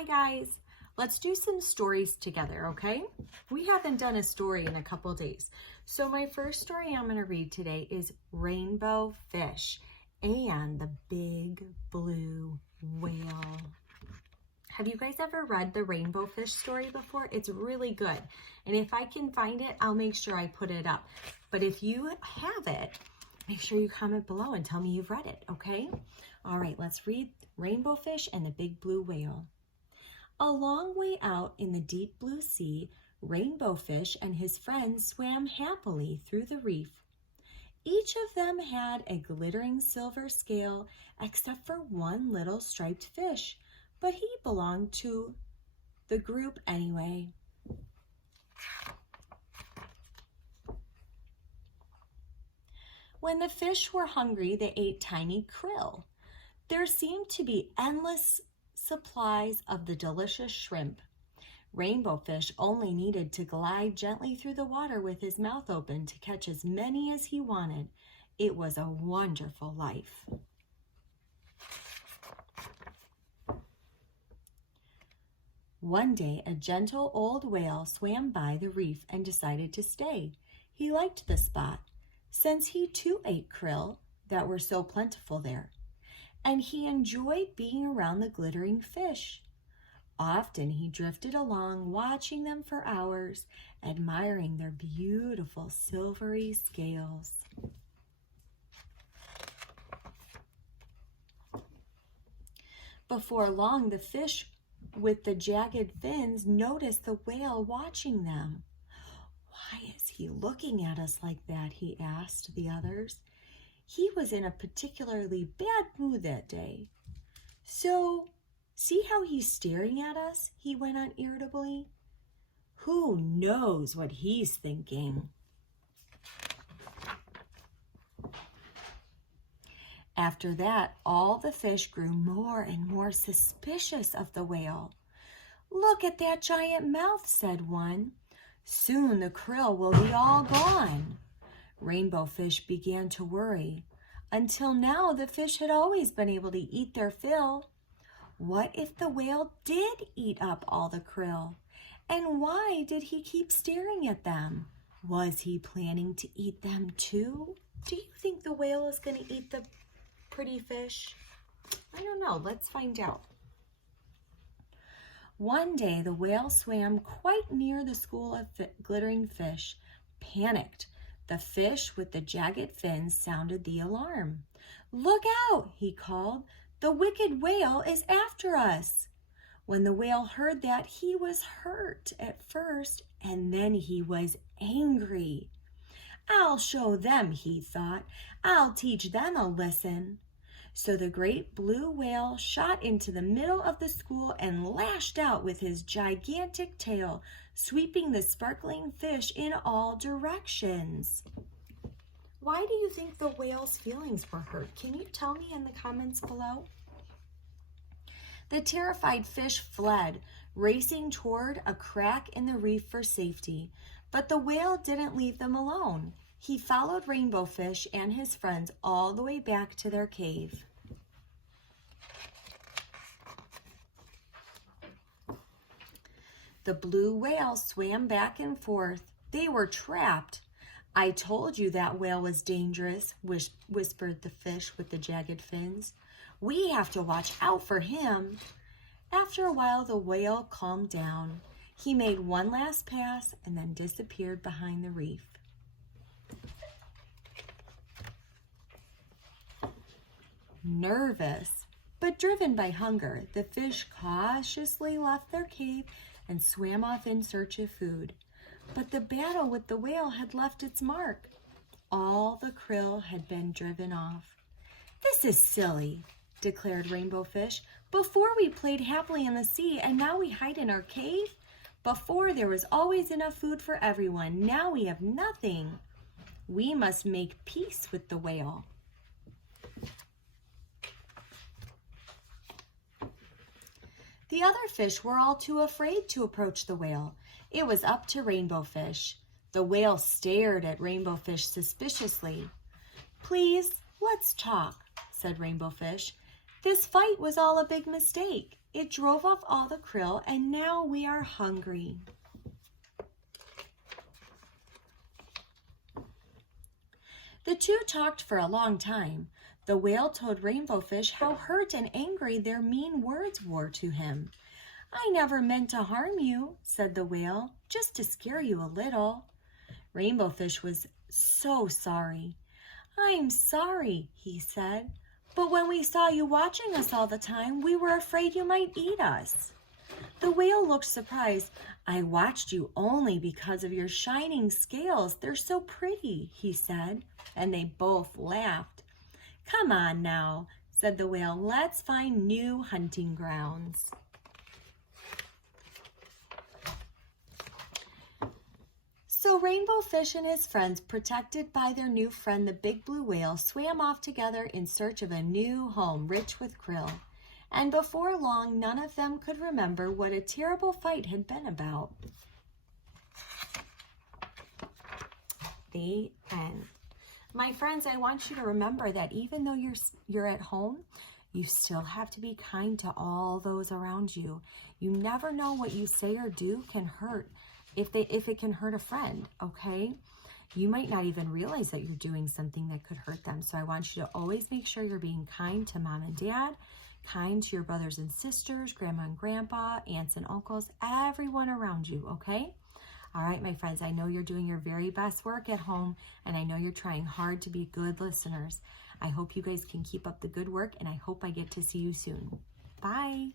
Hi guys, let's do some stories together, okay? We haven't done a story in a couple days. So my first story I'm going to read today is Rainbow Fish and the Big Blue Whale. Have you guys ever read the Rainbow Fish story before? It's really good. And if I can find it, I'll make sure I put it up. But if you have it, make sure you comment below and tell me you've read it, okay? All right, let's read Rainbow Fish and the Big Blue Whale. A long way out in the deep blue sea, Rainbow Fish and his friends swam happily through the reef. Each of them had a glittering silver scale except for one little striped fish, but he belonged to the group anyway. When the fish were hungry, they ate tiny krill. There seemed to be endless supplies of the delicious shrimp. Rainbow Fish only needed to glide gently through the water with his mouth open to catch as many as he wanted. It was a wonderful life. One day, a gentle old whale swam by the reef and decided to stay. He liked the spot, since he too ate krill that were so plentiful there, and he enjoyed being around the glittering fish. Often he drifted along, watching them for hours, admiring their beautiful silvery scales. Before long, the fish with the jagged fins noticed the whale watching them. "Why is he looking at us like that?" he asked the others. He was in a particularly bad mood that day. "So, see how he's staring at us?" he went on irritably. "Who knows what he's thinking?" After that, all the fish grew more and more suspicious of the whale. "Look at that giant mouth," said one. "Soon the krill will be all gone." Rainbow Fish began to worry. Until now, the fish had always been able to eat their fill. What if the whale did eat up all the krill? And why did he keep staring at them? Was he planning to eat them too? Do you think the whale is going to eat the pretty fish? I don't know. Let's find out. One day, the whale swam quite near the school of glittering fish. Panicked, the fish with the jagged fins sounded the alarm. "Look out," he called. "The wicked whale is after us." When the whale heard that, he was hurt at first, and then he was angry. "I'll show them," he thought. "I'll teach them a lesson." So the great blue whale shot into the middle of the school and lashed out with his gigantic tail, sweeping the sparkling fish in all directions. Why do you think the whale's feelings were hurt? Can you tell me in the comments below? The terrified fish fled, racing toward a crack in the reef for safety. But the whale didn't leave them alone. He followed Rainbow Fish and his friends all the way back to their cave. The blue whale swam back and forth. They were trapped. "I told you that whale was dangerous," whispered the fish with the jagged fins. "We have to watch out for him." After a while, the whale calmed down. He made one last pass and then disappeared behind the reef. Nervous, but driven by hunger, the fish cautiously left their cave and swam off in search of food. But the battle with the whale had left its mark. All the krill had been driven off. "This is silly," declared Rainbow Fish. "Before we played happily in the sea, and now we hide in our cave? Before there was always enough food for everyone. Now we have nothing. We must make peace with the whale." The other fish were all too afraid to approach the whale. It was up to Rainbow Fish. The whale stared at Rainbow Fish suspiciously. "Please, let's talk," said Rainbow Fish. "This fight was all a big mistake. It drove off all the krill, and now we are hungry. The two talked for a long time. The whale told Rainbow Fish how hurt and angry their mean words were to him. "I never meant to harm you," said the whale, "just to scare you a little." Rainbow Fish was so sorry. "I'm sorry," he said, "but when we saw you watching us all the time, we were afraid you might eat us." The whale looked surprised. "I watched you only because of your shining scales. They're so pretty," he said, and they both laughed. "Come on now," said the whale, "let's find new hunting grounds." So Rainbow Fish and his friends, protected by their new friend, the big blue whale, swam off together in search of a new home rich with krill. And before long, none of them could remember what a terrible fight had been about. The end. My friends, I want you to remember that even though you're at home, you still have to be kind to all those around you. You never know what you say or do can hurt. If it can hurt a friend, okay? You might not even realize that you're doing something that could hurt them. So I want you to always make sure you're being kind to mom and dad, kind to your brothers and sisters, grandma and grandpa, aunts and uncles, everyone around you, okay? All right, my friends, I know you're doing your very best work at home, and I know you're trying hard to be good listeners. I hope you guys can keep up the good work, and I hope I get to see you soon. Bye.